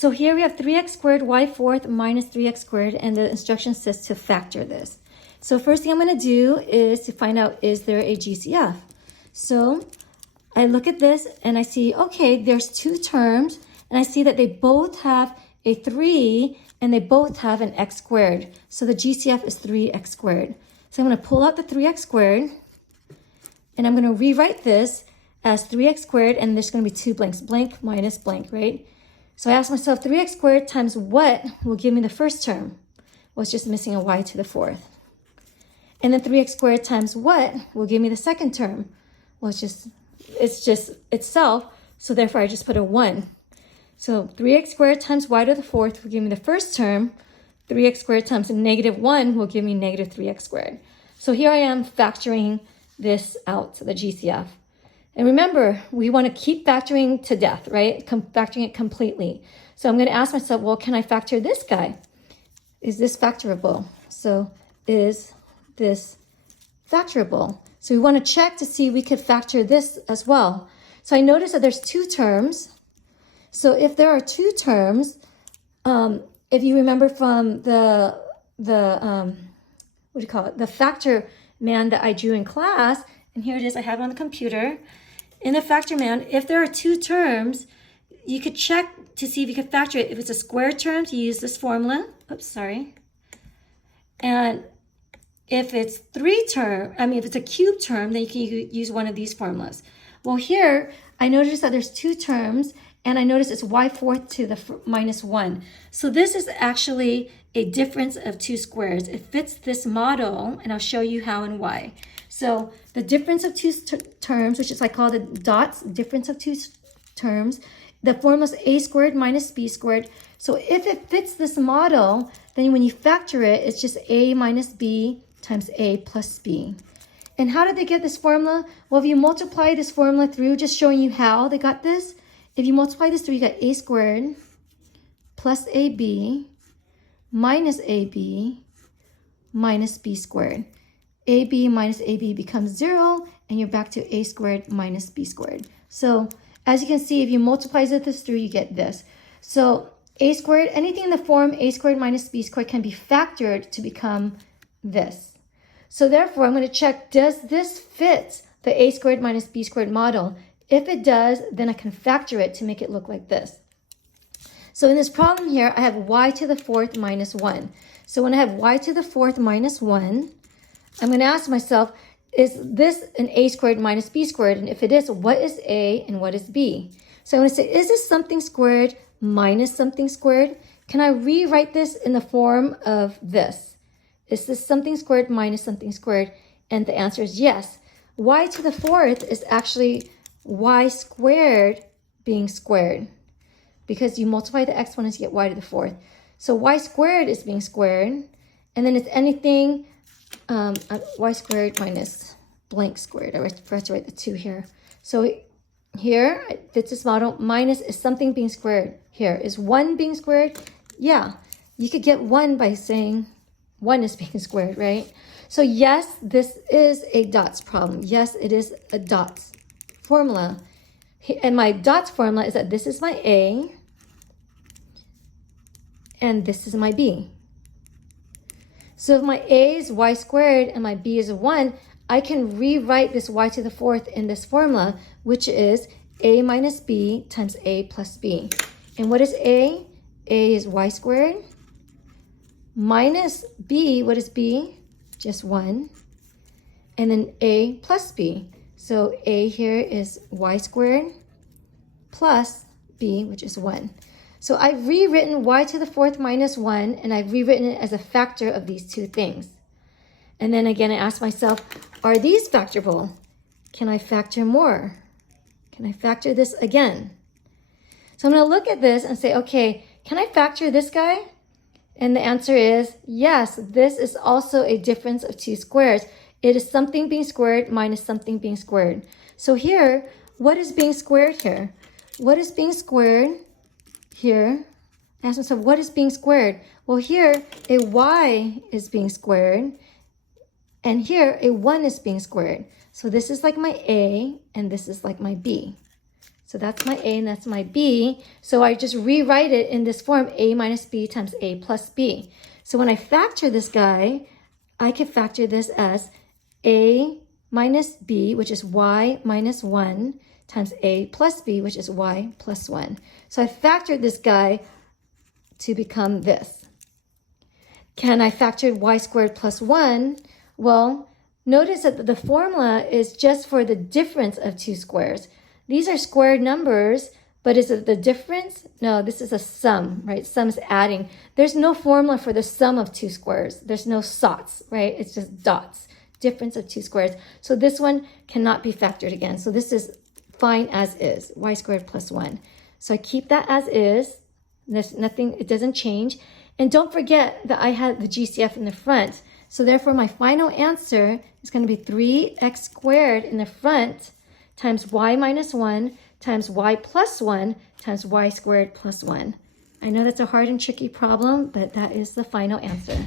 So here we have 3x squared y fourth minus 3x squared, and the instruction says to factor this. So first thing I'm going to do is to find out, is there a GCF? So I look at this and I see, okay, there's two terms, and I see that they both have a 3 and they both have an x squared. So the GCF is 3x squared. So I'm going to pull out the 3x squared, and I'm going to rewrite this as 3x squared, and there's going to be two blanks, blank minus blank, right? So I ask myself, 3x squared times what will give me the first term? Well, it's just missing a y to the fourth. And then 3x squared times what will give me the second term? Well, it's just itself, so therefore I just put a 1. So 3x squared times y to the fourth will give me the first term. 3x squared times negative 1 will give me negative 3x squared. So here I am factoring this out to the GCF. And remember, we want to keep factoring to death, right? Factoring it completely. So I'm going to ask myself, well, can I factor this guy? Is this factorable? So is this factorable? So we want to check to see if we could factor this as well. So I notice that there's two terms. So if there are two terms, if you remember from the what do you call it? The factor man that I drew in class, and here it is, I have it on the computer. In the factor man, if there are two terms, you could check to see if you could factor it. If it's a square term, you use this formula. Oops, sorry. And if it's if it's a cube term, then you can use one of these formulas. Well, here, I noticed that there's two terms, and I notice it's y fourth to the minus 1. So this is actually a difference of two squares. It fits this model, and I'll show you how and why. So the difference of two terms, which is I call the dots, difference of two terms, the formula is a squared minus b squared. So if it fits this model, then when you factor it, it's just a minus b times a plus b. And how did they get this formula? Well, if you multiply this formula through, just showing you how they got this, if you multiply this through, you got a squared plus ab minus ab minus b squared. ab minus ab becomes 0, and you're back to a squared minus b squared. So as you can see, if you multiply this through, you get this. So a squared, anything in the form a squared minus b squared can be factored to become this. So therefore, I'm going to check, does this fit the a squared minus b squared model? If it does, then I can factor it to make it look like this. So in this problem here, I have y to the fourth minus 1. So when I have y to the fourth minus 1, I'm going to ask myself, is this an a squared minus b squared? And if it is, what is a and what is b? So I'm going to say, is this something squared minus something squared? Can I rewrite this in the form of this? Is this something squared minus something squared? And the answer is yes. Y to the fourth is actually y squared being squared, because you multiply the exponents, you get y to the fourth. So y squared is being squared, and then it's anything y squared minus blank squared. I forgot to write the 2 here. So here, it fits this model. Minus is something being squared. Here, is 1 being squared? Yeah, you could get 1 by saying 1 is being squared, right? So yes, this is a dots problem. Yes, it is a dots formula. And my dots formula is that this is my a, and this is my b. So if my a is y squared and my b is 1, I can rewrite this y to the fourth in this formula, which is a minus b times a plus b. And what is a? A is y squared minus b. What is b? Just 1. And then a plus b. So a here is y squared plus b, which is 1. So I've rewritten y to the fourth minus 1, and I've rewritten it as a factor of these two things. And then again, I ask myself, are these factorable? Can I factor more? Can I factor this again? So I'm going to look at this and say, okay, can I factor this guy? And the answer is yes, this is also a difference of two squares. It is something being squared minus something being squared. So here, what is being squared here? What is being squared here? Ask myself, what is being squared? Well, here, a y is being squared, and here, a 1 is being squared. So this is like my a, and this is like my b. So that's my A and that's my B. So I just rewrite it in this form, A minus B times A plus B. So when I factor this guy, I can factor this as A minus B, which is Y minus 1, times A plus B, which is Y plus 1. So I factored this guy to become this. Can I factor y squared plus 1? Well, notice that the formula is just for the difference of two squares. These are squared numbers, but is it the difference? No, this is a sum, right? Sum is adding. There's no formula for the sum of two squares. There's no SOTs, right? It's just dots, difference of two squares. So this one cannot be factored again. So this is fine as is, y squared plus 1. So I keep that as is. There's nothing, it doesn't change. And don't forget that I had the GCF in the front. So therefore my final answer is going to be 3x squared in the front times y minus 1 times y plus 1 times y squared plus 1. I know that's a hard and tricky problem, but that is the final answer.